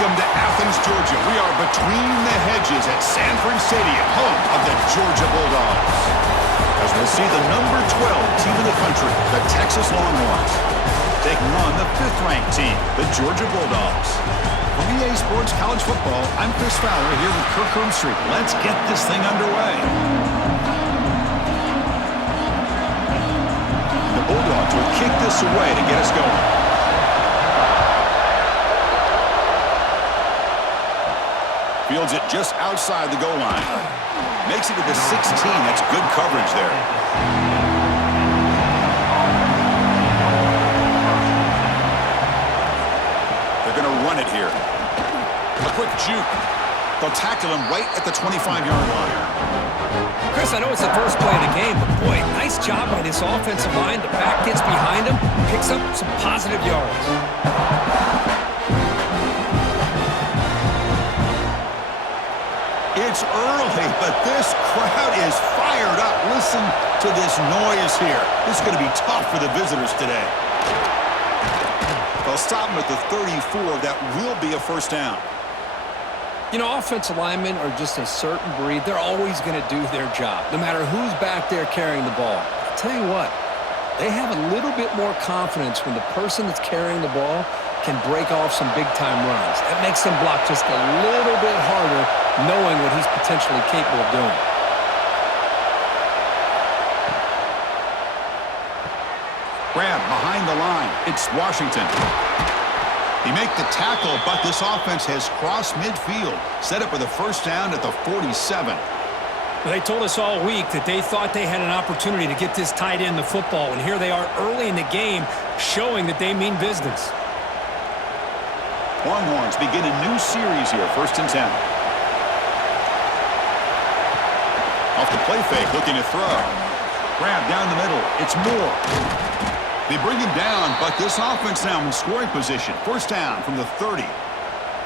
Welcome to Athens, Georgia. We are between the hedges at Sanford Stadium, home of the Georgia Bulldogs. As we'll see the number 12 team in the country, the Texas Longhorns, taking on the 5th-ranked team, the Georgia Bulldogs. For EA Sports College Football, I'm Chris Fowler here with Kirk Street. Let's get this thing underway. The Bulldogs will kick this away to get us going. Fields it just outside the goal line. Makes it to the 16. That's good coverage there. They're going to run it here. A quick juke. They'll tackle him right at the 25-yard line. Chris, I know it's the first play of the game, but boy, nice job by this offensive line. The back gets behind him, picks up some positive yards. It's early, but this crowd is fired up. Listen to this noise here. This is going to be tough for the visitors today. They'll stop him at the 34. That will be a first down. You know, offensive linemen are just a certain breed. They're always going to do their job, no matter who's back there carrying the ball. I'll tell you what, they have a little bit more confidence when the person that's carrying the ball can break off some big-time runs. That makes them block just a little bit harder, knowing what he's potentially capable of doing. Grab behind the line. It's Washington. He make the tackle, but this offense has crossed midfield. Set up with a first down at the 47. Well, they told us all week that they thought they had an opportunity to get this tight end the football, and here they are early in the game showing that they mean business. Longhorns begin a new series here, 1st and 10. Off the play fake, looking to throw. Grab down the middle. It's Moore. They bring him down, but this offense now in scoring position. First down from the 30.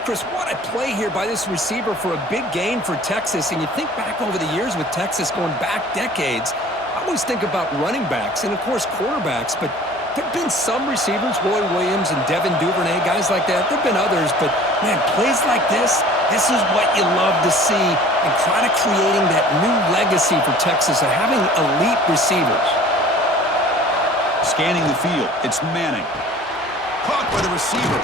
Chris, what a play here by this receiver for a big gain for Texas. And you think back over the years with Texas going back decades, I always think about running backs and, of course, quarterbacks, but there have been some receivers, Roy Williams and Devin Duvernay, guys like that. There have been others, but, man, plays like this is what you love to see and kind of creating that new legacy for Texas of having elite receivers. Scanning the field, it's Manning. Caught by the receiver.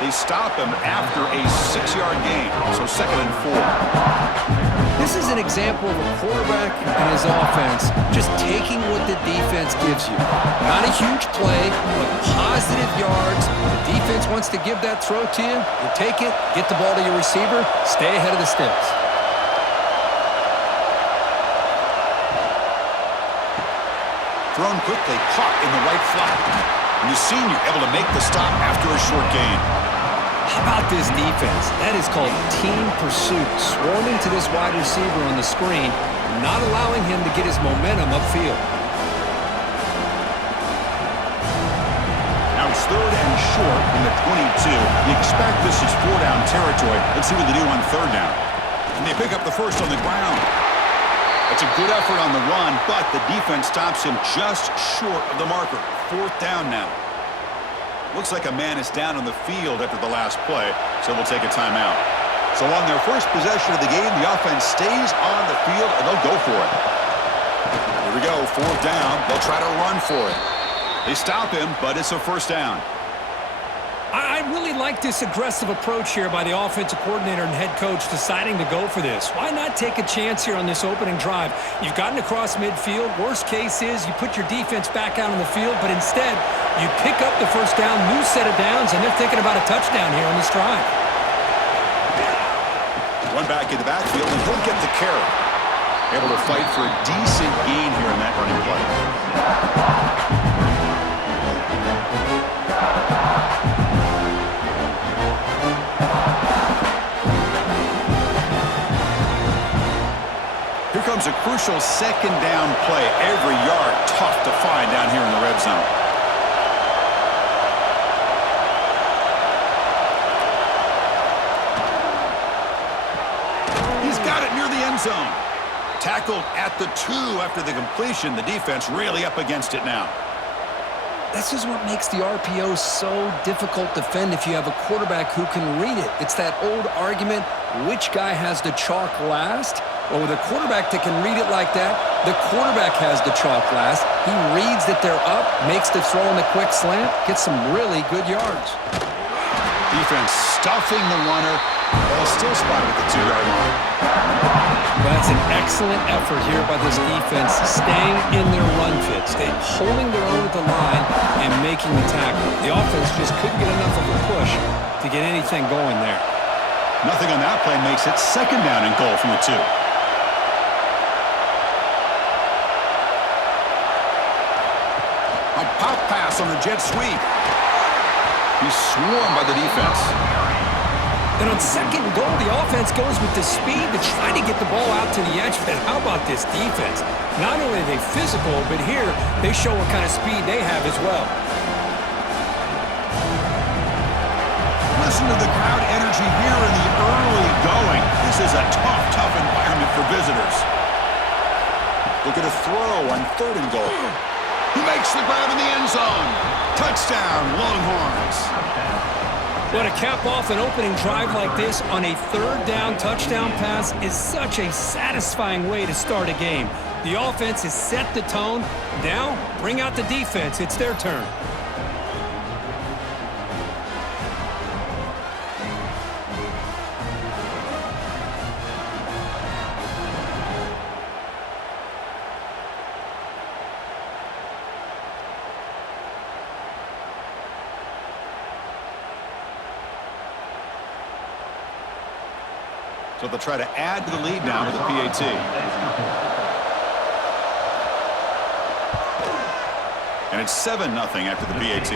They stop him after a 6-yard gain, so 2nd and 4. This is an example of a quarterback and his offense just taking what the defense gives you. Not a huge play, but positive yards. The defense wants to give that throw to you. You take it, get the ball to your receiver, stay ahead of the sticks. Thrown quickly, caught in the right flat. And the senior able to make the stop after a short gain. How about this defense? That is called team pursuit. Swarming to this wide receiver on the screen, not allowing him to get his momentum upfield. Now it's 3rd and short from the 22. You expect this is 4-down territory. Let's see what they do on 3rd down. And they pick up the first on the ground. It's a good effort on the run, but the defense stops him just short of the marker. 4th down now. Looks like a man is down on the field after the last play, so we'll take a timeout. So on their first possession of the game, the offense stays on the field, and they'll go for it. Here we go, 4th down. They'll try to run for it. They stop him, but it's a first down. I really like this aggressive approach here by the offensive coordinator and head coach deciding to go for this. Why not take a chance here on this opening drive? You've gotten across midfield. Worst case is you put your defense back out on the field, but instead you pick up the first down, new set of downs, and they're thinking about a touchdown here on this drive. One back in the backfield, and he'll get the carry. Able to fight for a decent gain here in that running play. Here comes a crucial 2nd down play. Every yard tough to find down here in the red zone. He's got it near the end zone. Tackled at the 2 after the completion. The defense really up against it now. This is what makes the RPO so difficult to defend if you have a quarterback who can read it. It's that old argument, which guy has the chalk last? Well, with a quarterback that can read it like that, the quarterback has the chalk last. He reads that they're up, makes the throw on the quick slant, gets some really good yards. Defense stuffing the runner. Ball still spotted at the 2-yard line. That's an excellent effort here by this defense, staying in their run fit, holding their own at the line and making the tackle. The offense just couldn't get enough of a push to get anything going there. Nothing on that play makes it 2nd down and goal from the 2. A pop pass on the jet sweep. He's swarmed by the defense. And on 2nd and goal, the offense goes with the speed to try to get the ball out to the edge. But how about this defense? Not only are they physical, but here they show what kind of speed they have as well. Listen to the crowd energy here in the early going. This is a tough environment for visitors. Look at a throw on 3rd and goal. He makes the grab in the end zone. Touchdown, Longhorns. But to cap off an opening drive like this on a 3rd down touchdown pass is such a satisfying way to start a game. The offense has set the tone. Now, bring out the defense. It's their turn. So they'll try to add to the lead now with the PAT. And it's 7-0 after the PAT.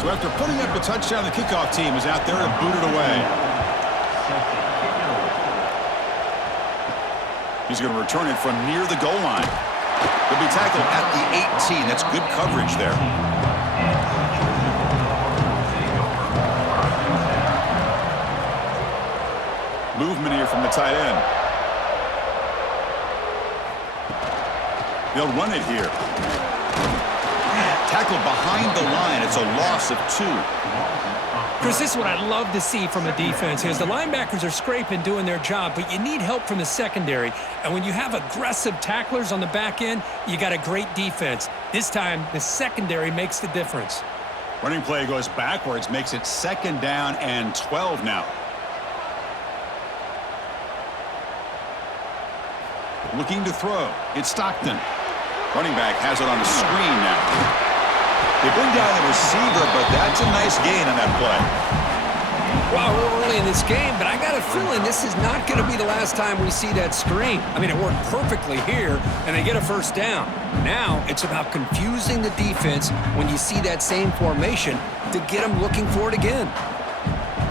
So after putting up a touchdown, the kickoff team is out there to boot it away. He's going to return it from near the goal line. He'll be tackled at the 18. That's good coverage there. Movement here from the tight end. They'll run it here. Tackled behind the line. It's a loss of 2. Chris, this is what I love to see from a defense is the linebackers are scraping, doing their job, but you need help from the secondary. And when you have aggressive tacklers on the back end, you got a great defense. This time, the secondary makes the difference. Running play goes backwards, makes it 2nd down and 12 now. Looking to throw. It's Stockton. Running back has it on the screen now. They bring down the receiver, but that's a nice gain on that play. Well, we're early in this game, but I got a feeling this is not going to be the last time we see that screen. I mean, it worked perfectly here, and they get a 1st down. Now it's about confusing the defense when you see that same formation to get them looking for it again.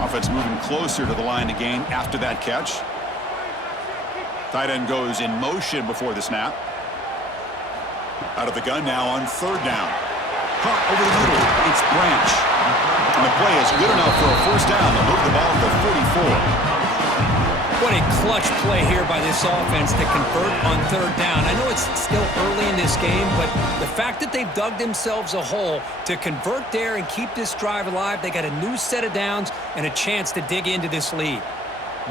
Offense moving closer to the line to gain after that catch. Tight end goes in motion before the snap. Out of the gun now on 3rd down. Caught over the middle. It's Branch. And the play is good enough for a 1st down. They'll move the ball to the 44. What a clutch play here by this offense to convert on 3rd down. I know it's still early in this game, but the fact that they've dug themselves a hole to convert there and keep this drive alive, they got a new set of downs and a chance to dig into this lead.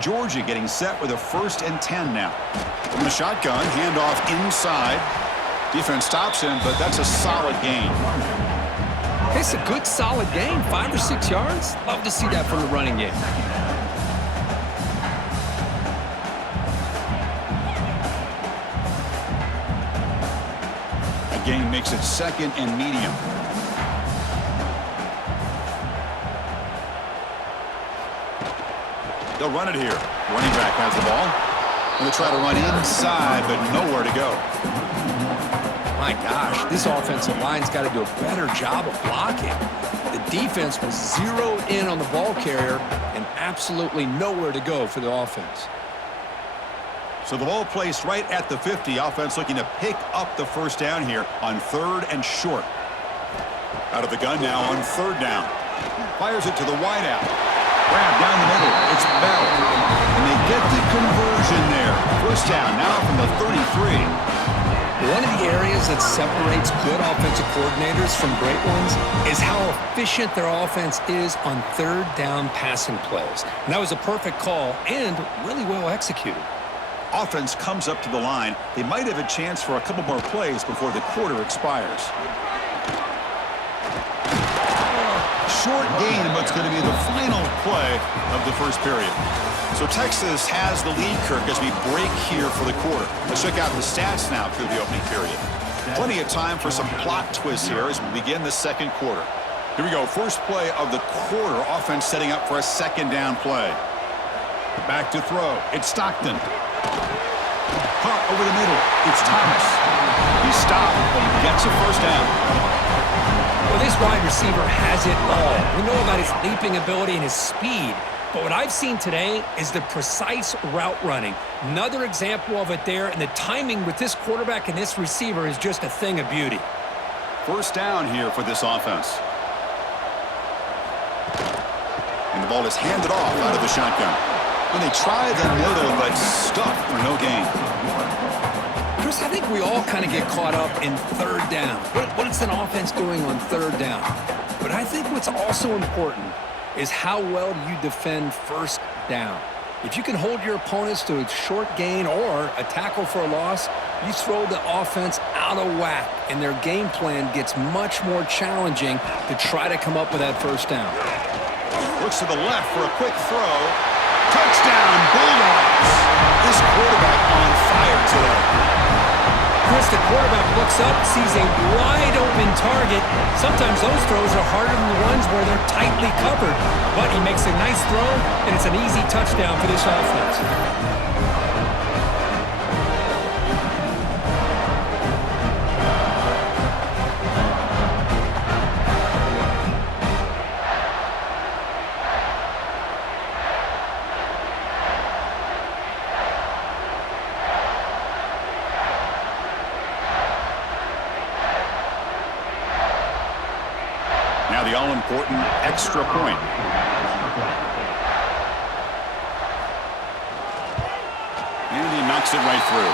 Georgia getting set with a 1st and 10 now. From the shotgun, handoff inside. Defense stops him, but that's a solid gain. It's a good, solid gain. 5 or 6 yards. Love to see that from the running game. A gain makes it 2nd and medium. They'll run it here. Running back has the ball. Going to try to run inside, but nowhere to go. My gosh, this offensive line's got to do a better job of blocking. The defense was zeroed in on the ball carrier and absolutely nowhere to go for the offense. So the ball placed right at the 50. Offense looking to pick up the 1st down here on 3rd and short. Out of the gun now on 3rd down. Fires it to the wideout. Grab down the middle. It's Bell. And they get the conversion there. First down now from the 33. One of the areas that separates good offensive coordinators from great ones is how efficient their offense is on third down passing plays. And that was a perfect call and really well executed. Offense comes up to the line. They might have a chance for a couple more plays before the quarter expires. Short gain in what's going to be the final play of the first period. So Texas has the lead, Kirk, as we break here for the quarter. Let's check out the stats now through the opening period. Plenty of time for some plot twists here as we begin the second quarter. Here we go. First play of the quarter. Offense setting up for a second down play. Back to throw. It's Stockton. Caught over the middle. It's Thomas. He stopped, but he gets a first down. Well, this wide receiver has it all. We know about his leaping ability and his speed, but what I've seen today is the precise route running. Another example of it there, and the timing with this quarterback and this receiver is just a thing of beauty. First down here for this offense. And the ball is handed off out of the shotgun. And they try the middle, but stuffed for no gain. Chris, I think we all kind of get caught up in third down. What is an offense doing on third down? But I think what's also important is how well you defend first down. If you can hold your opponents to a short gain or a tackle for a loss, you throw the offense out of whack, and their game plan gets much more challenging to try to come up with that first down. Looks to the left for a quick throw. Touchdown, Bulldogs! This quarterback on fire today. Chris, the quarterback looks up, sees a wide-open target. Sometimes those throws are harder than the ones where they're tightly covered. But he makes a nice throw, and it's an easy touchdown for this offense. Now the all-important extra point. And he knocks it right through.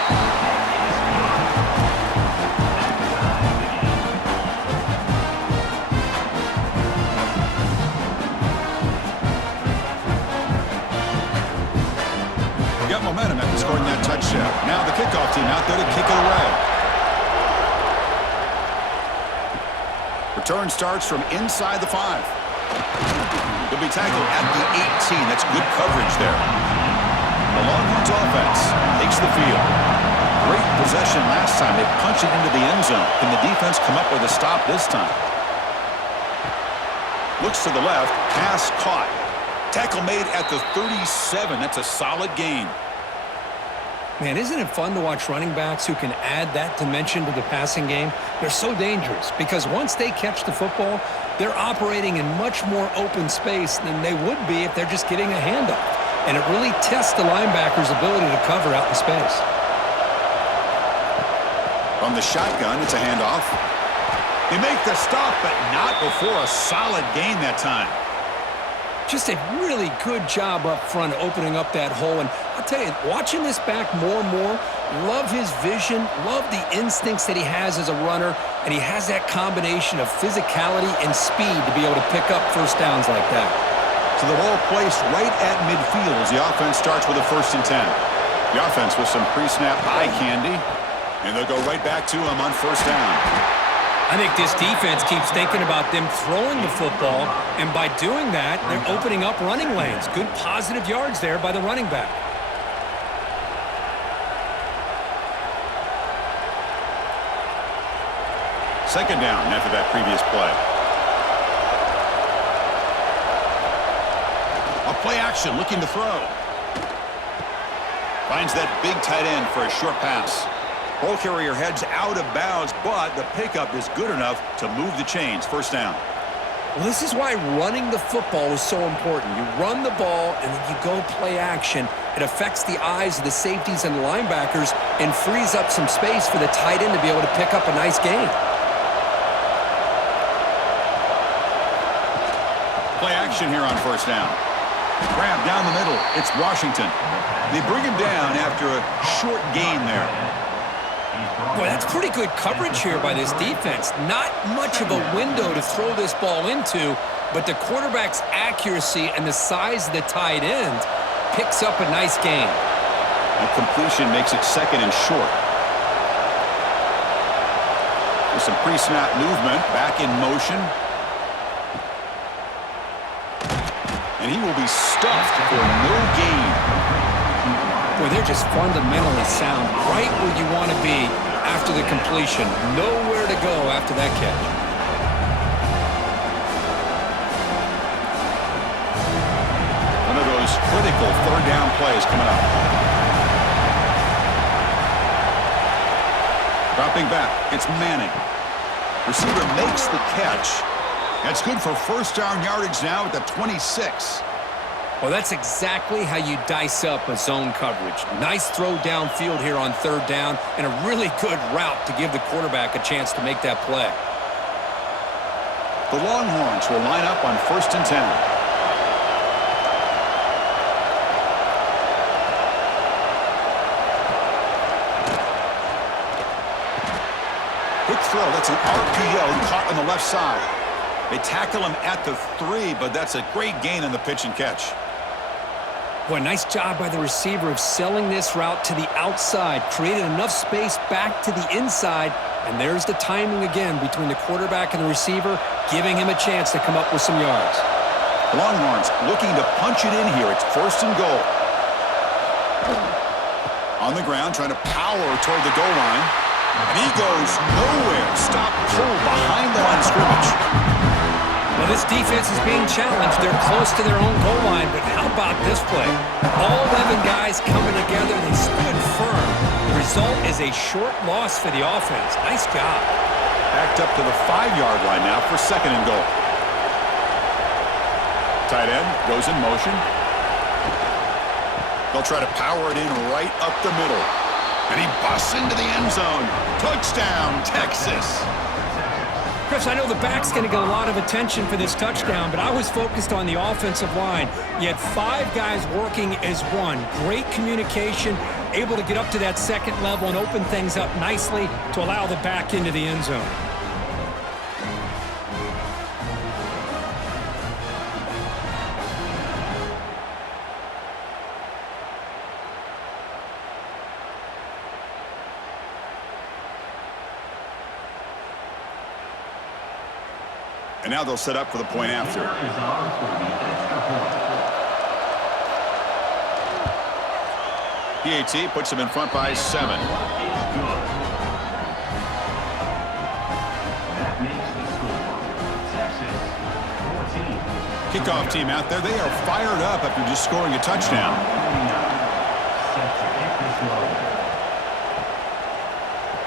Got momentum after scoring that touchdown. Now the kickoff team out there to kick it away. Return starts from inside the 5. He'll be tackled at the 18. That's good coverage there. The Longhorns offense takes the field. Great possession last time. They punched it into the end zone. Can the defense come up with a stop this time? Looks to the left. Pass caught. Tackle made at the 37. That's a solid gain. Man, isn't it fun to watch running backs who can add that dimension to the passing game? They're so dangerous because once they catch the football, they're operating in much more open space than they would be if they're just getting a handoff. And it really tests the linebacker's ability to cover out in space. From the shotgun, it's a handoff. They make the stop, but not before a solid gain that time. Just a really good job up front opening up that hole. And I'll tell you, watching this back more and more, love his vision, love the instincts that he has as a runner, and he has that combination of physicality and speed to be able to pick up first downs like that. So the ball placed right at midfield as the offense starts with a 1st and 10. The offense with some pre-snap eye candy, and they'll go right back to him on first down. I think this defense keeps thinking about them throwing the football, and by doing that, they're opening up running lanes. Good positive yards there by the running back. Second down after that previous play. A play action, looking to throw. Finds that big tight end for a short pass. Ball carrier heads out of bounds, but the pickup is good enough to move the chains. First down. Well, this is why running the football is so important. You run the ball, and then you go play action. It affects the eyes of the safeties and linebackers and frees up some space for the tight end to be able to pick up a nice gain. Play action here on first down. Grab down the middle. It's Washington. They bring him down after a short gain there. Boy, that's pretty good coverage here by this defense. Not much of a window to throw this ball into, but the quarterback's accuracy and the size of the tight end picks up a nice gain. A completion makes it second and short. With some pre-snap movement, back in motion. And he will be stuffed for no gain. Boy, they're just fundamentally sound, right where you want to be after the completion. Nowhere to go after that catch. One of those critical third down plays coming up. Dropping back, it's Manning. Receiver makes the catch. That's good for first down yardage now at the 26. Well, that's exactly how you dice up a zone coverage. Nice throw downfield here on third down, and a really good route to give the quarterback a chance to make that play. The Longhorns will line up on 1st and 10. Quick throw. That's an RPO caught on the left side. They tackle him at the 3, but that's a great gain in the pitch and catch. Boy, nice job by the receiver of selling this route to the outside. Created enough space back to the inside, and there's the timing again between the quarterback and the receiver, giving him a chance to come up with some yards. The Longhorns looking to punch it in here. It's 1st and goal. On the ground, trying to power toward the goal line. And he goes nowhere. Stop pull behind the line of scrimmage. Well, this defense is being challenged. They're close to their own goal line, but how about this play? All 11 guys coming together. They stood firm. The result is a short loss for the offense. Nice job. Backed up to the 5-yard line now for 2nd and goal. Tight end goes in motion. They'll try to power it in right up the middle. And he busts into the end zone. Touchdown, Texas. Chris, I know the back's going to get a lot of attention for this touchdown, but I was focused on the offensive line. You had 5 guys working as one. Great communication, able to get up to that second level and open things up nicely to allow the back into the end zone. And now they'll set up for the point after. PAT puts them in front by 7. Kickoff team out there. They are fired up after just scoring a touchdown.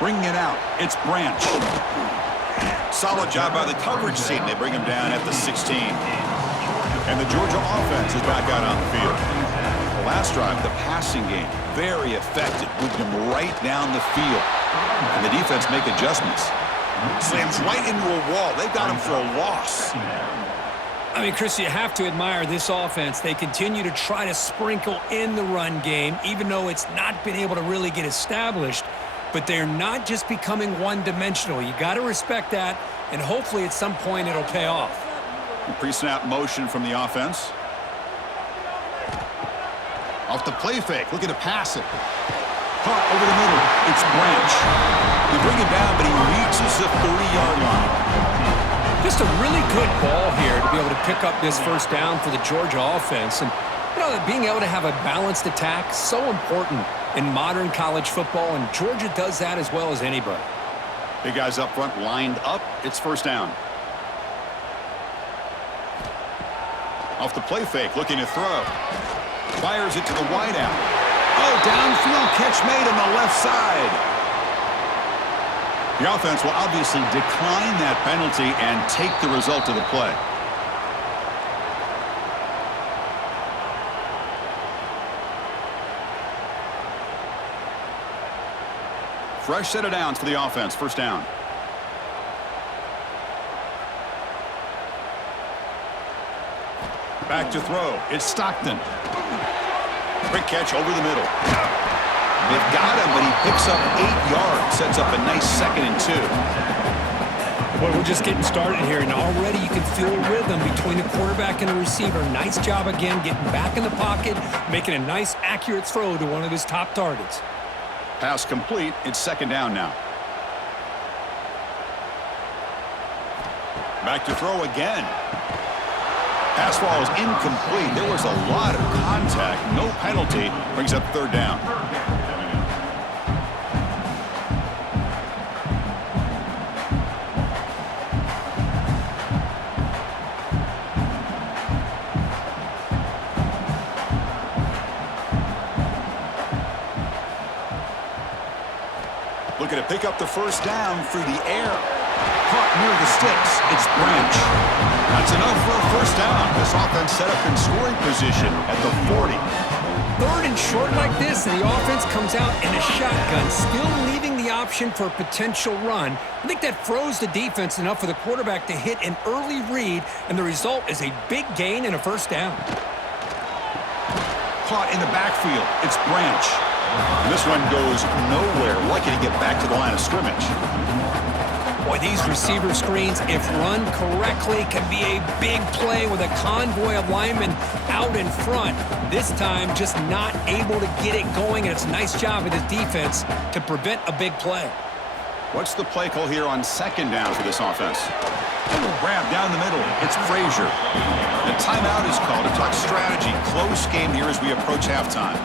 Bringing it out. It's Branch. Solid job by the coverage team. They bring him down at the 16. And the Georgia offense is back out on the field. The last drive, the passing game, very effective. Moved him right down the field. And the defense make adjustments. Slams right into a wall. They've got him for a loss. I mean, Chris, you have to admire this offense. They continue to try to sprinkle in the run game, even though it's not been able to really get established. But they're not just becoming one-dimensional. You got to respect that, and hopefully at some point it'll pay off. Pre-snap motion from the offense. Off the play fake, looking to pass it. Caught over the middle. It's Branch. They bring it down, but he reaches the 30-yard line. Just a really good ball here to be able to pick up this first down for the Georgia offense. And, you know, being able to have a balanced attack, so important in modern college football, and Georgia does that as well as anybody. Big guys up front lined up. It's first down. Off the play fake, looking to throw. Fires it to the wideout. Oh, downfield catch made on the left side. The offense will obviously decline that penalty and take the result of the play. Fresh set of downs for the offense. First down. Back to throw. It's Stockton. Quick catch over the middle. They've got him, but he picks up 8 yards. Sets up a nice 2nd and 2. Well, we're just getting started here, and already you can feel a rhythm between the quarterback and the receiver. Nice job again getting back in the pocket, making a nice, accurate throw to one of his top targets. Pass complete. It's 2nd down now. Back to throw again. Pass ball is incomplete. There was a lot of contact. No penalty. Brings up 3rd down. Looking to pick up the 1st down through the air. Caught near the sticks. It's Branch. That's enough for a 1st down. This offense set up in scoring position at the 40. 3rd and short like this, and the offense comes out in a shotgun, still leaving the option for a potential run. I think that froze the defense enough for the quarterback to hit an early read, and the result is a big gain and a 1st down. Caught in the backfield. It's Branch. And this one goes nowhere. Lucky to get back to the line of scrimmage. Boy, these receiver screens, if run correctly, can be a big play with a convoy of linemen out in front. This time, just not able to get it going, and it's a nice job of the defense to prevent a big play. What's the play call here on 2nd down for this offense? Grab down the middle. It's Frazier. The timeout is called. A talk strategy. Close game here as we approach halftime.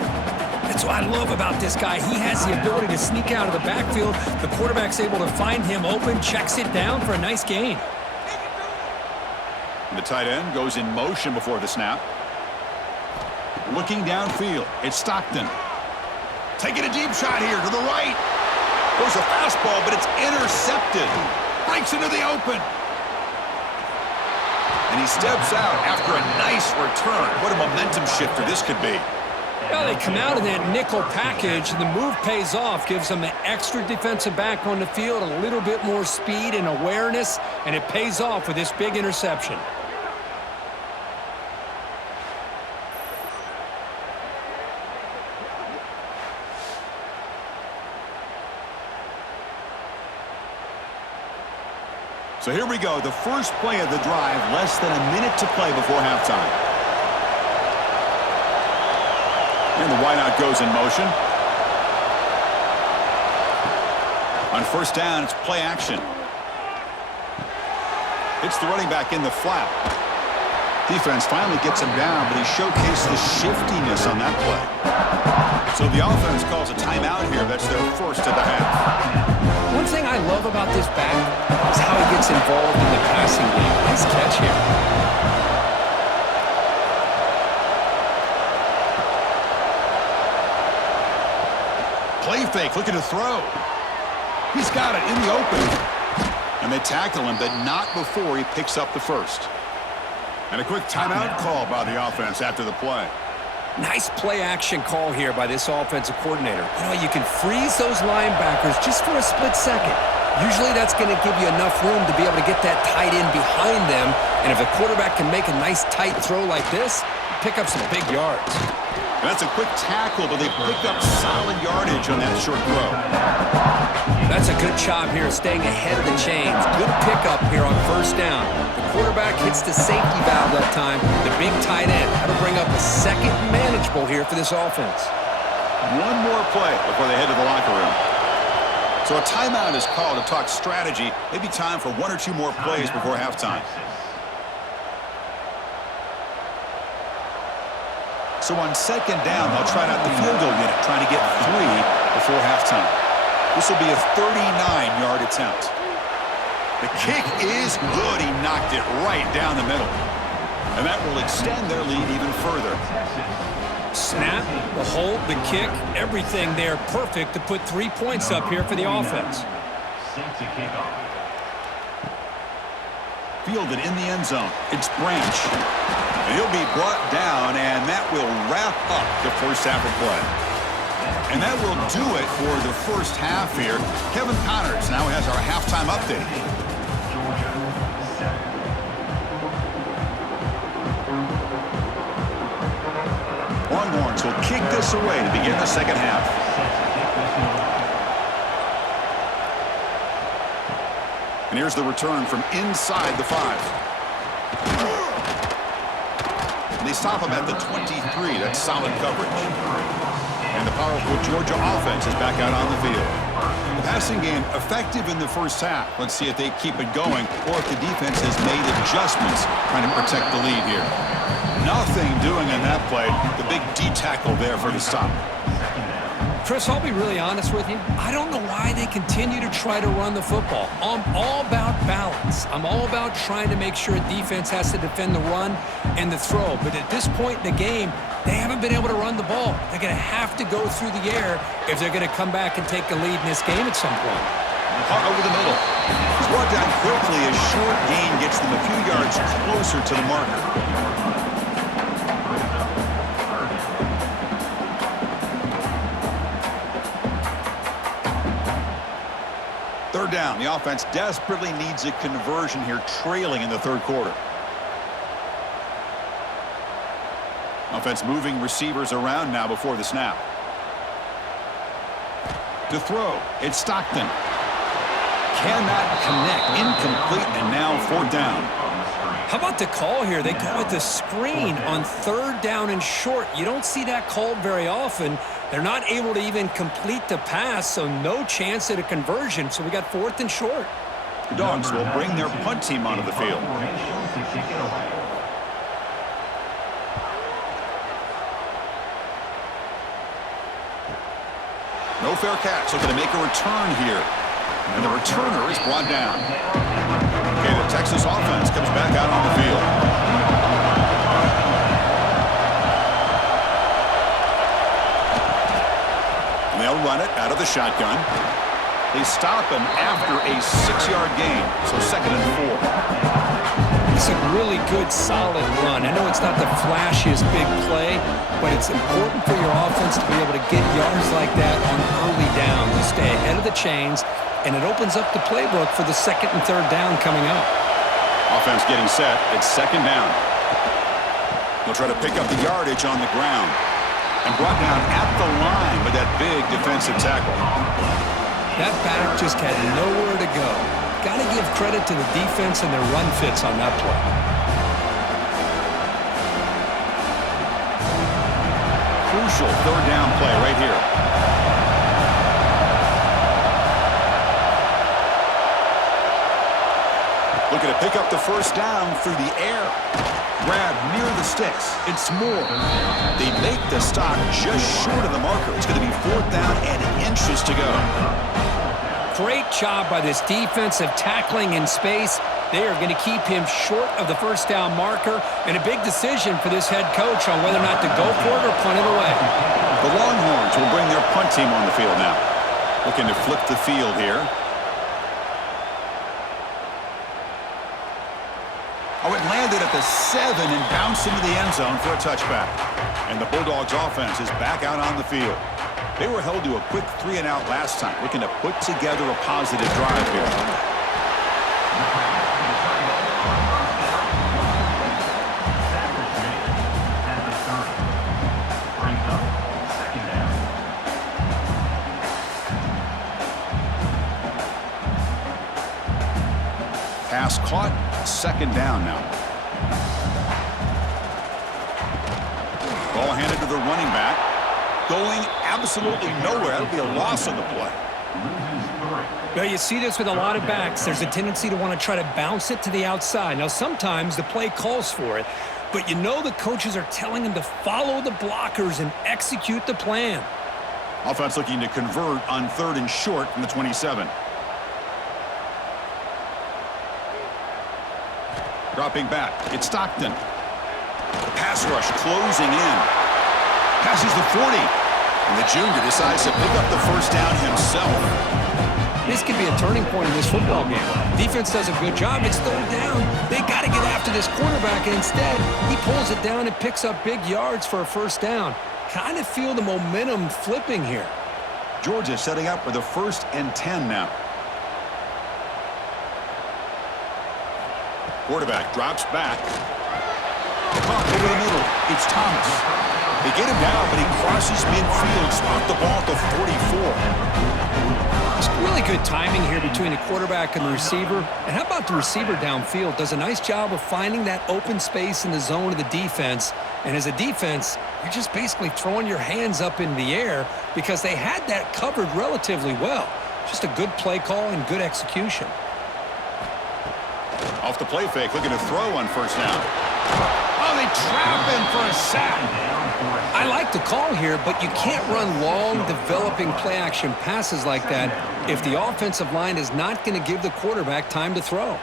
That's what I love about this guy. He has the ability to sneak out of the backfield. The quarterback's able to find him open, checks it down for a nice gain. The tight end goes in motion before the snap. Looking downfield, it's Stockton. Taking a deep shot here to the right. Goes a fastball, but it's intercepted. Breaks into the open. And he steps out after a nice return. What a momentum shifter this could be. Well, they come out in that nickel package, and the move pays off, gives them an extra defensive back on the field, a little bit more speed and awareness, and it pays off with this big interception. So here we go, the first play of the drive, less than a minute to play before halftime. And the wideout goes in motion. On 1st down, it's play action. It's the running back in the flat. Defense finally gets him down, but he showcased the shiftiness on that play. So the offense calls a timeout here. That's their 1st of the half. One thing I love about this back is how he gets involved in the passing game. Nice catch here. Play fake, looking to throw. He's got it in the open. And they tackle him, but not before he picks up the 1st. And a quick timeout call by the offense after the play. Nice play-action call here by this offensive coordinator. You know, you can freeze those linebackers just for a split second. Usually that's going to give you enough room to be able to get that tight end behind them. And if the quarterback can make a nice tight throw like this, pick up some big yards. And that's a quick tackle, but they picked up solid yardage on that short throw. That's a good job here, staying ahead of the chains. Good pickup here on 1st down. The quarterback hits the safety valve that time. The big tight end. That'll bring up a 2nd manageable here for this offense. One more play before they head to the locker room. So a timeout is called to talk strategy. Maybe time for 1 or 2 more plays before halftime. So on 2nd down, they'll try out the field goal unit, trying to get 3 before halftime. This will be a 39-yard attempt. The kick is good. He knocked it right down the middle. And that will extend their lead even further. Snap, the hold, the kick, everything there perfect to put 3 points up here for the offense. Fielded in the end zone. It's Branch. And he'll be brought down, and that will wrap up the 1st half of play. And that will do it for the 1st half here. Kevin Connors now has our halftime update. minutes away to begin the second half. And here's the return from inside the 5. And they stop him at the 23. That's solid coverage. And the powerful Georgia offense is back out on the field. The passing game effective in the first half. Let's see if they keep it going or if the defense has made adjustments trying to protect the lead here. Nothing doing in that play. The big D tackle there for the stop. Chris, I'll be really honest with you. I don't know why they continue to try to run the football. I'm all about balance. I'm all about trying to make sure a defense has to defend the run and the throw. But at this point in the game, they haven't been able to run the ball. They're going to have to go through the air if they're going to come back and take the lead in this game at some point. Caught over the middle. He's brought down quickly. A short gain gets them a few yards closer to the marker. Third down. The offense desperately needs a conversion here, trailing in the third quarter. Offense moving receivers around now before the snap. To throw, it's Stockton. Cannot connect. Incomplete, and now fourth down. How about the call here? They call it the screen on third down and short. You don't see that called very often. They're not able to even complete the pass, so no chance at a conversion. So we got fourth and short. The Dogs will bring their punt team onto the field. No fair catch. Looking to make a return here. And the returner is brought down. Okay, the Texas offense comes back out on the field. And they'll run it out of the shotgun. They stop him after a 6-yard gain, so 2nd and 4. It's a really good, solid run. I know it's not the flashiest big play, but it's important for your offense to be able to get yards like that on early down to stay ahead of the chains, and it opens up the playbook for the 2nd and 3rd down coming up. Offense getting set. It's 2nd down. They'll try to pick up the yardage on the ground. And brought down at the line with that big defensive tackle. That back just had nowhere to go. Got to give credit to the defense and their run fits on that play. Crucial 3rd down play right here. Looking to pick up the 1st down through the air. Grab near the sticks. It's Moore. They make the stop just short of the marker. It's going to be 4th down and inches to go. Great job by this defensive tackling in space. They are going to keep him short of the 1st down marker, and a big decision for this head coach on whether or not to go for it or punt it away. The Longhorns will bring their punt team on the field now. Looking to flip the field here. Oh, it landed at the 7 and bounced into the end zone for a touchback. And the Bulldogs offense is back out on the field. They were held to a quick 3-and-out last time, looking to put together a positive drive here. Pass caught, 2nd down now. Ball handed to the running back. Going absolutely nowhere. That'll be a loss on the play. Well, you see this with a lot of backs. There's a tendency to want to try to bounce it to the outside. Now, sometimes the play calls for it, but you know the coaches are telling them to follow the blockers and execute the plan. Offense looking to convert on 3rd and short from the 27. Dropping back, it's Stockton. The pass rush closing in. Passes the 40. And the junior decides to pick up the 1st down himself. This could be a turning point in this football game. Defense does a good job. It's 3rd down. They got to get after this quarterback, and instead, he pulls it down and picks up big yards for a 1st down. Kind of feel the momentum flipping here. Georgia setting up with a 1st and 10 now. Quarterback drops back. Caught over the middle. It's Thomas. They get him down, but he crosses midfield, spot the ball at the 44. It's really good timing here between the quarterback and the receiver. And how about the receiver downfield? Does a nice job of finding that open space in the zone of the defense. And as a defense, you're just basically throwing your hands up in the air because they had that covered relatively well. Just a good play call and good execution. Off the play fake, looking to throw on first down. Oh, they trap him for a sack. I like the call here, but you can't run long, developing play-action passes like that if the offensive line is not going to give the quarterback time to throw.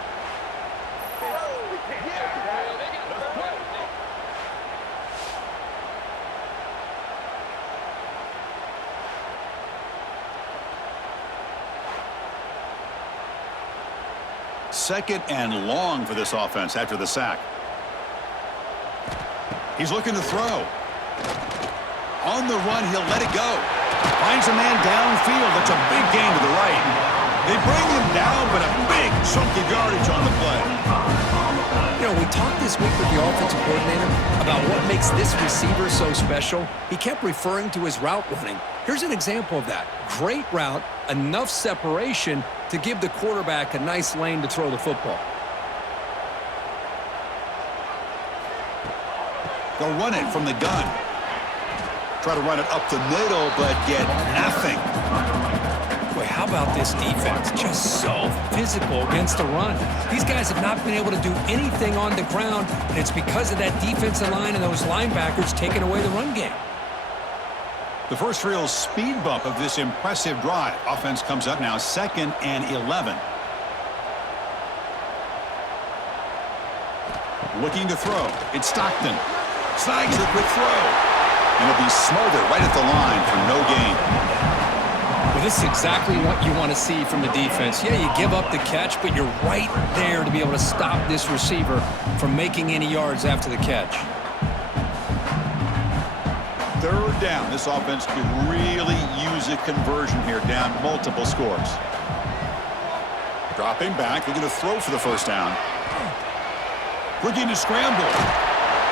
Second and long for this offense after the sack. He's looking to throw. On the run, he'll let it go. Finds a man downfield. That's a big gain to the right. They bring him down, but a big chunk of yardage on the play. You know, we talked this week with the offensive coordinator about what makes this receiver so special. He kept referring to his route running. Here's an example of that. Great route, enough separation to give the quarterback a nice lane to throw the football. They'll run it from the gun. Try to run it up the middle, but get nothing. Boy, how about this defense? Just so physical against the run. These guys have not been able to do anything on the ground, and it's because of that defensive line and those linebackers taking away the run game. The first real speed bump of this impressive drive. Offense comes up now, 2nd and 11. Looking to throw. It's Stockton. Snags a quick throw. And it'll be smothered right at the line for no gain. Well, this is exactly what you want to see from the defense. Yeah, you give up the catch, but you're right there to be able to stop this receiver from making any yards after the catch. Third down. This offense could really use a conversion here, down multiple scores. Dropping back, looking to throw for the first down. Looking to scramble.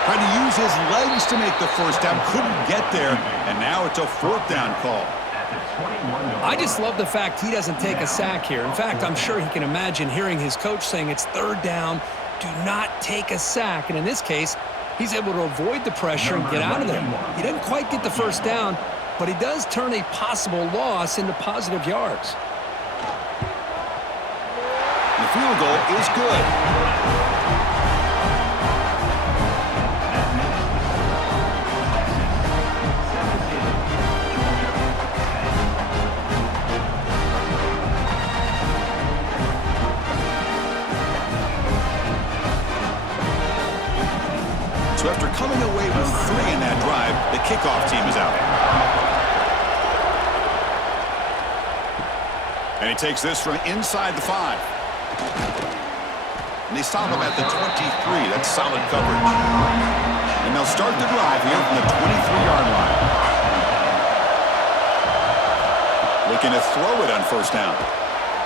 Trying to use his legs to make the first down. Couldn't get there, and now it's a 4th down call. I just love the fact he doesn't take a sack here. In fact, I'm sure he can imagine hearing his coach saying it's 3rd down, do not take a sack. And in this case, he's able to avoid the pressure and get out of there. He doesn't quite get the first down, but he does turn a possible loss into positive yards. The field goal is good. So after coming away with 3 in that drive, the kickoff team is out. And he takes this from inside the 5. And they stop him at the 23. That's solid coverage. And they'll start the drive here from the 23-yard line. Looking to throw it on first down.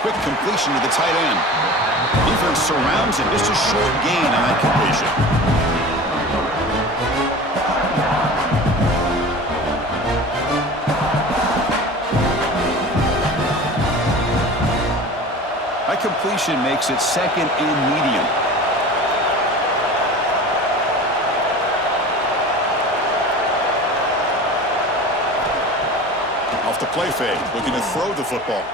Quick completion to the tight end. Defense surrounds it. Just a short gain on that completion. That completion makes it 2nd and medium. Off the play fake, looking to throw the football.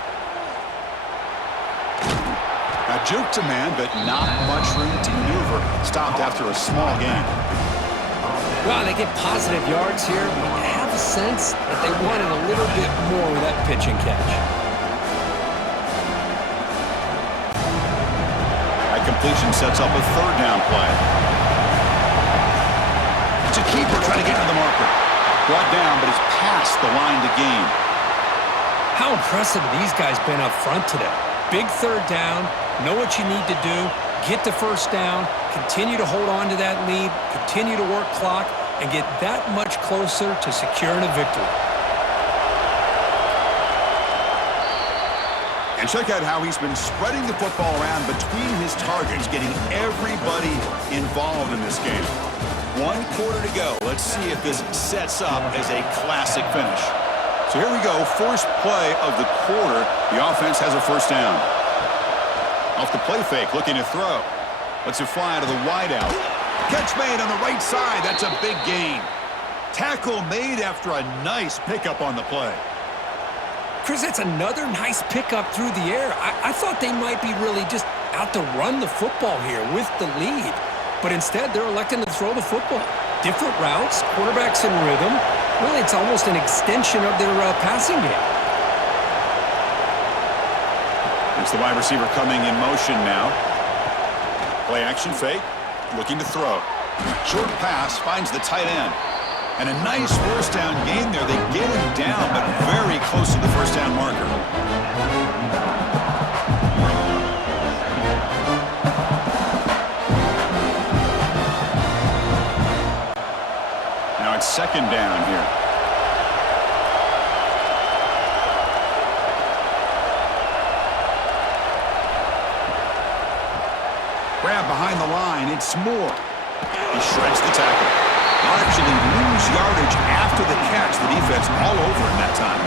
Now juke to man, but not much room to maneuver. Stopped after a small gain. Well, they get positive yards here. You have a sense that they wanted a little bit more with that pitch and catch. Completion sets up a 3rd down play. It's a keeper trying to get to the marker. Brought down, but it's past the line to gain. How impressive have these guys been up front today? Big 3rd down, know what you need to do, get the first down, continue to hold on to that lead, continue to work clock, and get that much closer to securing a victory. And check out how he's been spreading the football around between his targets, getting everybody involved in this game. 1 quarter to go. Let's see if this sets up as a classic finish. So here we go, first play of the quarter. The offense has a first down. Off the play fake, looking to throw. Lets it fly to the wideout. Catch made on the right side. That's a big gain. Tackle made after a nice pickup on the play. Chris, that's another nice pickup through the air. I thought they might be really just out to run the football here with the lead. But instead, they're electing to throw the football. Different routes, quarterbacks in rhythm. Really, it's almost an extension of their passing game. It's the wide receiver coming in motion now. Play action fake, looking to throw. Short pass, finds the tight end. And a nice first down gain there. They get him down, but very close to the first down marker. Now it's second down here. Grab behind the line. It's Moore. He shreds the tackle. They'll actually lose yardage after the catch. The defense all over in that time.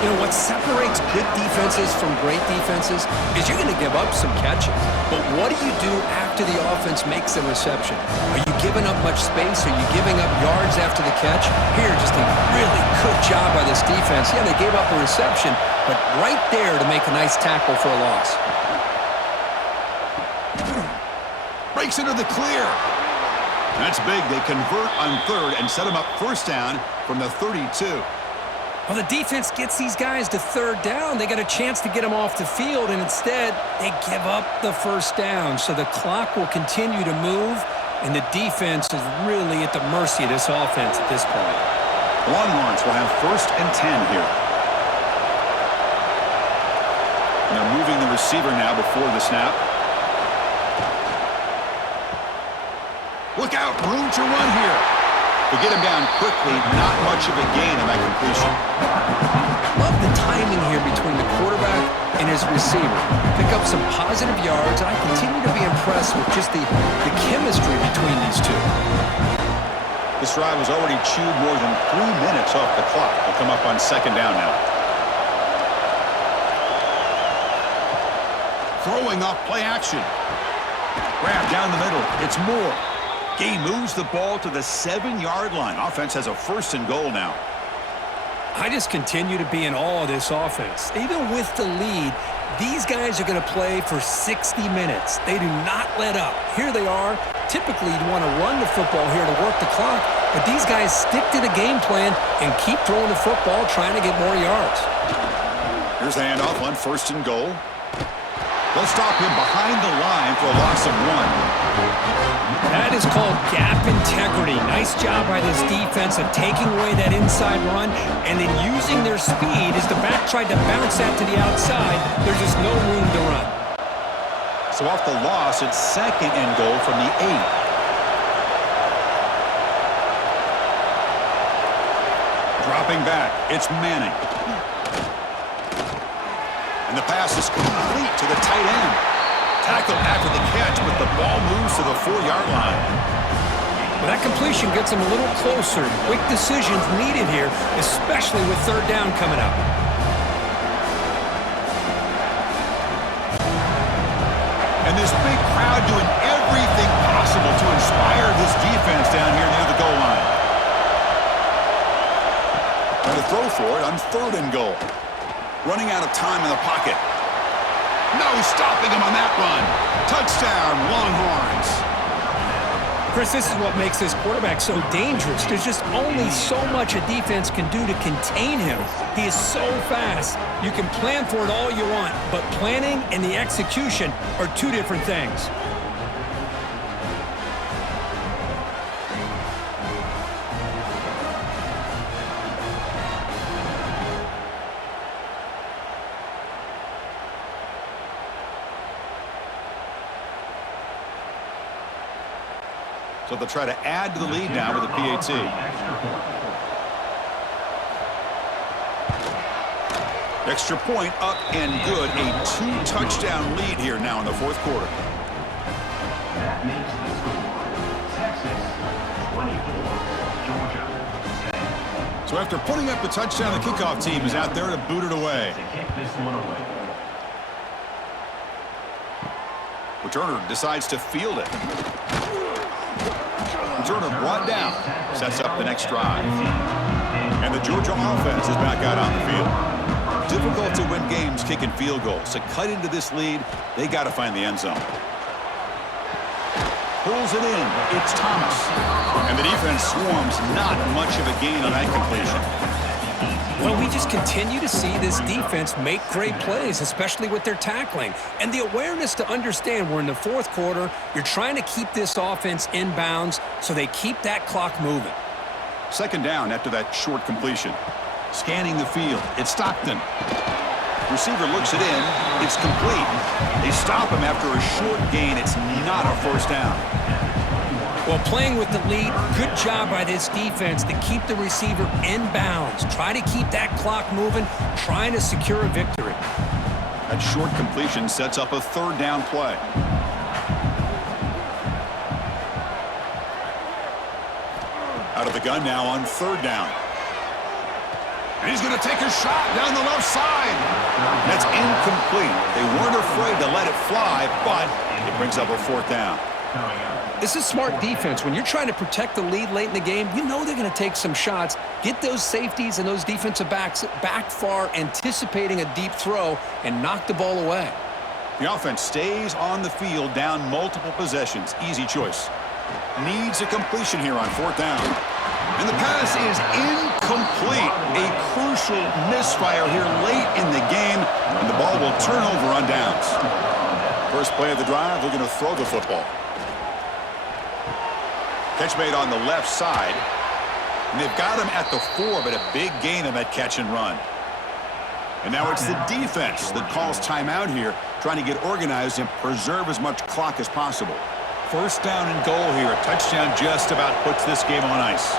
You know, what separates good defenses from great defenses is you're going to give up some catches. But what do you do after the offense makes a reception? Are you giving up much space? Are you giving up yards after the catch? Here, just a really good job by this defense. Yeah, they gave up a reception, but right there to make a nice tackle for a loss. Breaks into the clear. That's big. They convert on third and set him up first down from the 32. Well, the defense gets these guys to third down. They got a chance to get them off the field, and instead they give up the first down. So the clock will continue to move, and the defense is really at the mercy of this offense at this point. Longhorns will have 1st and 10 here. They're moving the receiver now before the snap. Look out, room to run here. They get him down quickly, not much of a gain on that completion. Love the timing here between the quarterback and his receiver. Pick up some positive yards, and I continue to be impressed with just the chemistry between these two. This drive has already chewed more than 3 minutes off the clock. They'll come up on second down now. Throwing off play action. Grab down the middle. It's Moore. He moves the ball to the 7-yard line. Offense has a 1st and goal now. I just continue to be in awe of this offense. Even with the lead, these guys are going to play for 60 minutes. They do not let up. Here they are. Typically, you'd want to run the football here to work the clock, but these guys stick to the game plan and keep throwing the football, trying to get more yards. Here's the handoff on 1st and goal. They'll stop him behind the line for a loss of 1. That is called gap integrity. Nice job by this defense of taking away that inside run and then using their speed as the back tried to bounce that to the outside. There's just no room to run. So off the loss, it's 2nd and goal from the 8. Dropping back, it's Manning. And the pass is complete to the tight end. Tackled after the catch, but the ball moves to the 4-yard line. Well, that completion gets them a little closer. Quick decisions needed here, especially with third down coming up. And this big crowd doing everything possible to inspire this defense down here near the goal line. Trying to throw for it on 3rd and goal. Running out of time in the pocket. No stopping him on that run. Touchdown, Longhorns. Chris, this is what makes this quarterback so dangerous. There's just only so much a defense can do to contain him. He is so fast. You can plan for it all you want, but planning and the execution are 2 different things. So they'll try to add to the lead now with a PAT. Extra point up and good. A 2-touchdown lead here now in the fourth quarter. That makes the score Texas 24, Georgia 10. So after putting up the touchdown, the kickoff team is out there to boot it away. To kick this one away. Returner decides to field it. Returner brought down. Sets up the next drive. And the Georgia offense is back out on the field. Difficult to win games kicking field goals. To cut into this lead, they got to find the end zone. Pulls it in. It's Thomas. And the defense swarms. Not much of a gain on that completion. Well, we just continue to see this defense make great plays, especially with their tackling. And the awareness to understand we're in the fourth quarter, you're trying to keep this offense in bounds so they keep that clock moving. Second down after that short completion. Scanning the field. It's Stockton. Receiver looks it in. It's complete. They stop him after a short gain. It's not a first down. Well, playing with the lead, good job by this defense to keep the receiver in bounds. Try to keep that clock moving, trying to secure a victory. That short completion sets up a third down play. Out of the gun now on third down. And he's going to take a shot down the left side. That's incomplete. They weren't afraid to let it fly, but it brings up a fourth down. This is smart defense. When you're trying to protect the lead late in the game, you know they're going to take some shots, get those safeties and those defensive backs back far, anticipating a deep throw, and knock the ball away. The offense stays on the field down multiple possessions. Easy choice. Needs a completion here on fourth down. And the pass is incomplete. A crucial misfire here late in the game, and the ball will turn over on downs. First play of the drive, they're going to throw the football. Catch made on the left side. And they've got him at the 4, but a big gain on that catch and run. And now it's the defense that calls timeout here, trying to get organized and preserve as much clock as possible. First down and goal here. A touchdown just about puts this game on ice.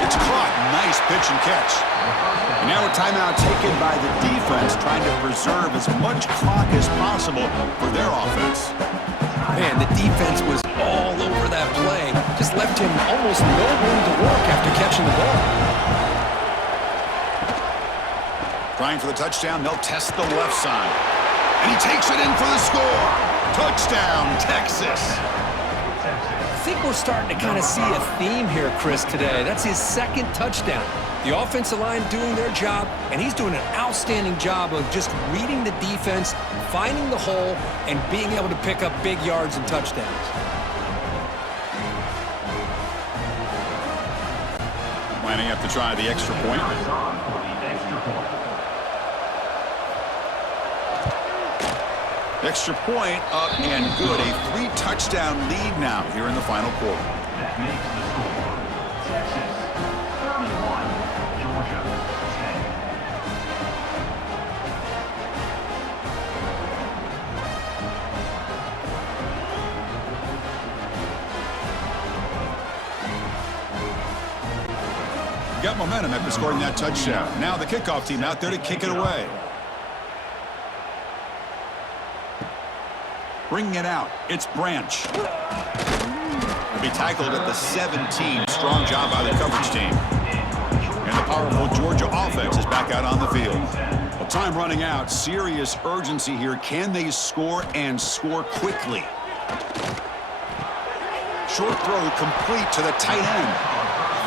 It's caught. Nice pitch and catch. And now a timeout taken by the defense, trying to preserve as much clock as possible for their offense. Man, the defense was all over that play. Just left him almost no room to work after catching the ball. Trying for the touchdown, they'll test the left side. And he takes it in for the score. Touchdown, Texas. I think we're starting to kind of see a theme here, Chris, today. That's his second touchdown. The offensive line doing their job, and he's doing an outstanding job of just reading the defense, finding the hole, and being able to pick up big yards and touchdowns. Lining up to try the extra point. Extra point up and good. A 3-touchdown lead now here in the final quarter. That makes the score Texas 31, Georgia 10. Got momentum after scoring that touchdown. Now the kickoff team out there to kick it away. Bringing it out, it's Branch. He'll be tackled at the 17. Strong job by the coverage team. And the powerful Georgia offense is back out on the field. Well, time running out. Serious urgency here. Can they score and score quickly? Short throw complete to the tight end.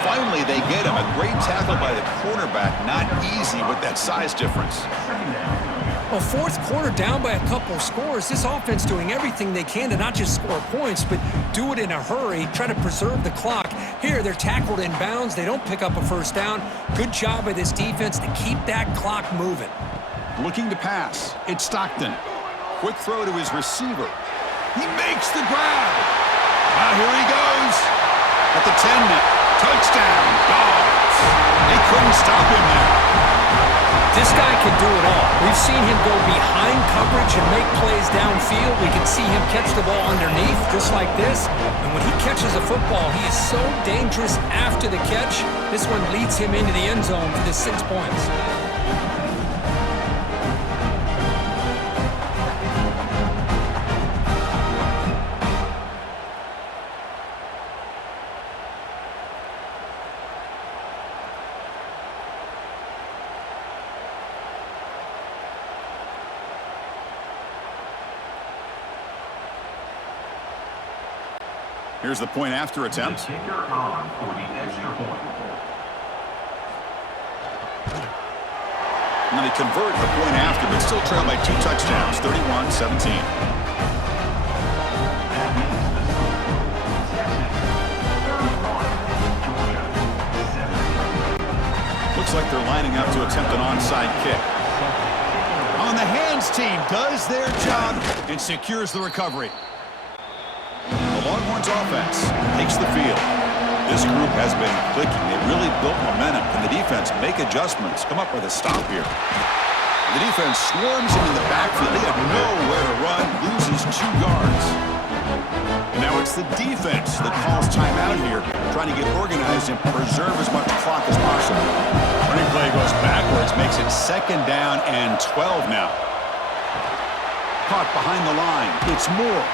Finally, they get him. A great tackle by the cornerback. Not easy with that size difference. Well, fourth quarter down by a couple of scores. This offense doing everything they can to not just score points, but do it in a hurry, try to preserve the clock. Here, they're tackled in bounds. They don't pick up a first down. Good job by this defense to keep that clock moving. Looking to pass. It's Stockton. Quick throw to his receiver. He makes the grab. Here he goes. At the 10 now. Touchdown, Dogs. They couldn't stop him there. This guy can do it all. We've seen him go behind coverage and make plays downfield. We can see him catch the ball underneath just like this. And when he catches a football, he is so dangerous after the catch. This one leads him into the end zone for the 6 points. Here's the point after attempt. The kicker on for the extra point. And they convert the point after, but still trail by 2 touchdowns, 31-17. That means the score. Texas 31, Georgia 17. Looks like they're lining up to attempt an onside kick. On the hands team does their job and secures the recovery. The Longhorns offense takes the field. This group has been clicking. They really built momentum. Can the defense make adjustments? Come up with a stop here. The defense swarms him in the backfield. They have nowhere to run, loses 2 yards. And now it's the defense that calls timeout here, trying to get organized and preserve as much clock as possible. Running play goes backwards, makes it 2nd down and 12 now. Caught behind the line. It's Moore.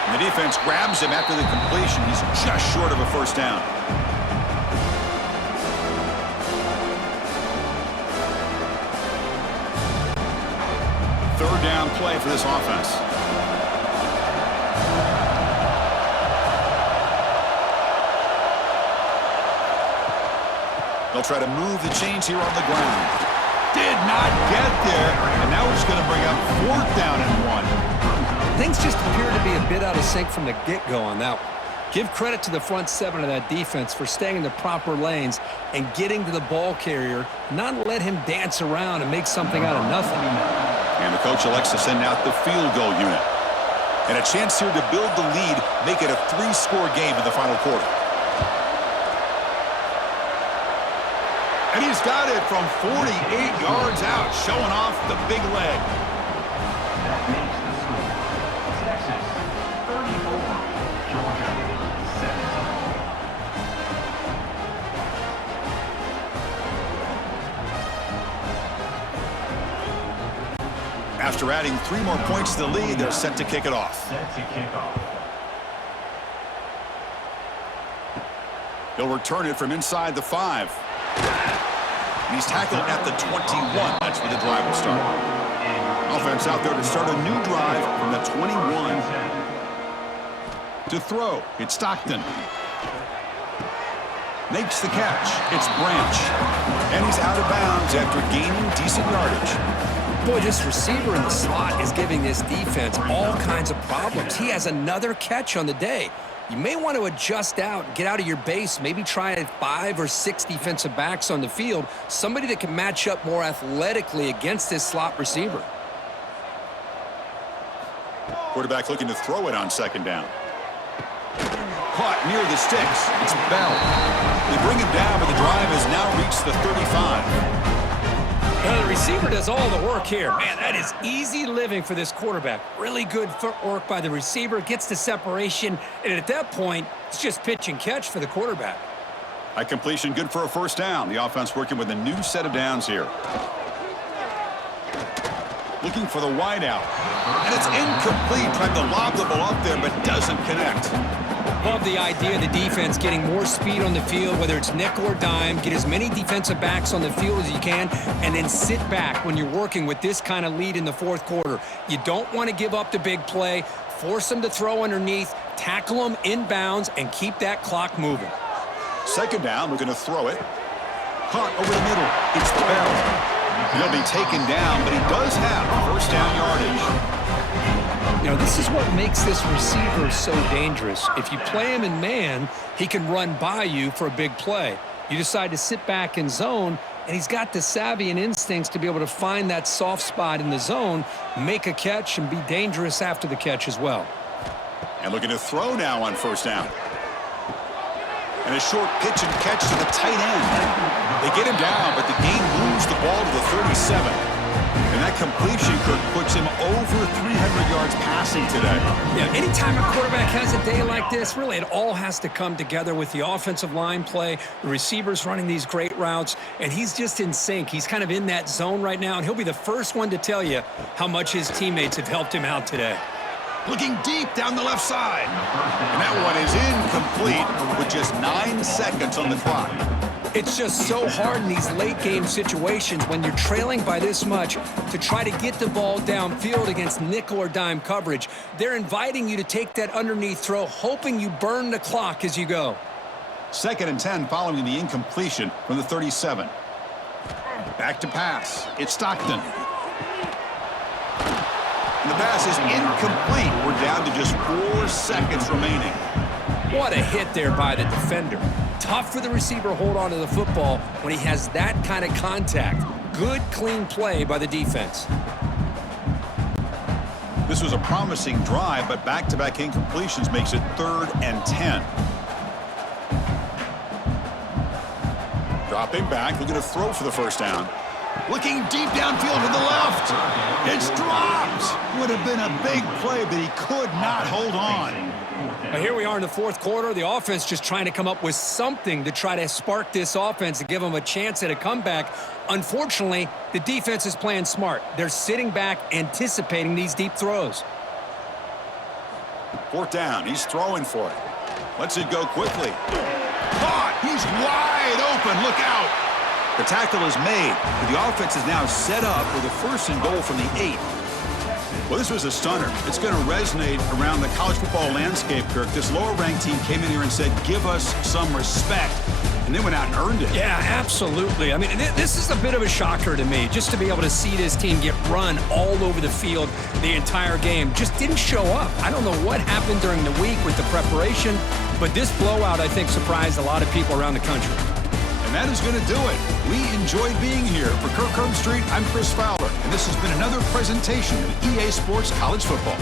And the defense grabs him after the completion. He's just short of a 1st down. Third down play for this offense. They'll try to move the chains here on the ground. Did not get there. And now we're just going to bring up 4th down and 1. Things just appear to be a bit out of sync from the get-go on that one. Give credit to the front 7 of that defense for staying in the proper lanes and getting to the ball carrier, not let him dance around and make something out of nothing. And the coach elects to send out the field goal unit. And a chance here to build the lead, make it a 3-score game in the final quarter. And he's got it from 48 yards out, showing off the big leg. That makes the score. Texas 34, Georgia 17. After adding 3 more points to the lead, they're set to kick it off. Set to kick off. He'll return it from inside the 5. And he's tackled at the 21. That's where the drive will start. Offense out there to start a new drive from the 21. To throw, it's Stockton. Makes the catch. It's Branch. And he's out of bounds after gaining decent yardage. Boy, this receiver in the slot is giving this defense all kinds of problems. He has another catch on the day. You may want to adjust out, get out of your base, maybe try 5 or 6 defensive backs on the field, somebody that can match up more athletically against this slot receiver. Quarterback looking to throw it on 2nd down. Caught near the sticks. It's Bell. They bring him down, but the drive has now reached the 35. The receiver does all the work here. Man, that is easy living for this quarterback. Really good footwork by the receiver, gets the separation, and at that point, it's just pitch and catch for the quarterback. A completion good for a 1st down. The offense working with a new set of downs here. Looking for the wideout. And it's incomplete. Tried to lob the ball up there, but doesn't connect. Love the idea of the defense getting more speed on the field, whether it's nickel or dime, get as many defensive backs on the field as you can, and then sit back when you're working with this kind of lead in the 4th quarter. You don't want to give up the big play, force them to throw underneath, tackle them inbounds, and keep that clock moving. 2nd down, we're going to throw it. Caught over the middle. It's Bell. He'll be taken down, but he does have 1st down yardage. You know, this is what makes this receiver so dangerous. If you play him in man, he can run by you for a big play. You decide to sit back in zone, and he's got the savvy and instincts to be able to find that soft spot in the zone, make a catch, and be dangerous after the catch as well. And looking to throw now on 1st down. And a short pitch and catch to the tight end. They get him down, but the game moves the ball to the 37. And that completion, Kirk, puts him over 300 yards passing today. Yeah, anytime a quarterback has a day like this, really it all has to come together with the offensive line play, the receivers running these great routes, and he's just in sync. He's kind of in that zone right now, and he'll be the first one to tell you how much his teammates have helped him out today. Looking deep down the left side. And that one is incomplete with just 9 seconds on the clock. It's just so hard in these late-game situations when you're trailing by this much to try to get the ball downfield against nickel or dime coverage. They're inviting you to take that underneath throw, hoping you burn the clock as you go. 2nd and 10 following the incompletion from the 37. Back to pass. It's Stockton. And the pass is incomplete. We're down to just 4 seconds remaining. What a hit there by the defender. Tough for the receiver to hold on to the football when he has that kind of contact. Good, clean play by the defense. This was a promising drive, but back-to-back incompletions makes it 3rd and 10. Dropping back, looking to throw for the first down. Looking deep downfield to the left. It's dropped. Would have been a big play, but he could not hold on. Now here we are in the 4th quarter. The offense just trying to come up with something to try to spark this offense and give them a chance at a comeback. Unfortunately, the defense is playing smart. They're sitting back, anticipating these deep throws. 4th down. He's throwing for it. Lets it go quickly. Caught. He's wide open. Look out. The tackle is made, but the offense is now set up with a 1st and goal from the 8. Well, this was a stunner. It's going to resonate around the college football landscape, Kirk. This lower-ranked team came in here and said, give us some respect, and they went out and earned it. Yeah, absolutely. I mean, this is a bit of a shocker to me, just to be able to see this team get run all over the field the entire game. Just didn't show up. I don't know what happened during the week with the preparation, but this blowout, I think, surprised a lot of people around the country. And that is going to do it. We enjoyed being here. For Kirk Herbstreit, I'm Chris Fowler, and this has been another presentation of EA Sports College Football.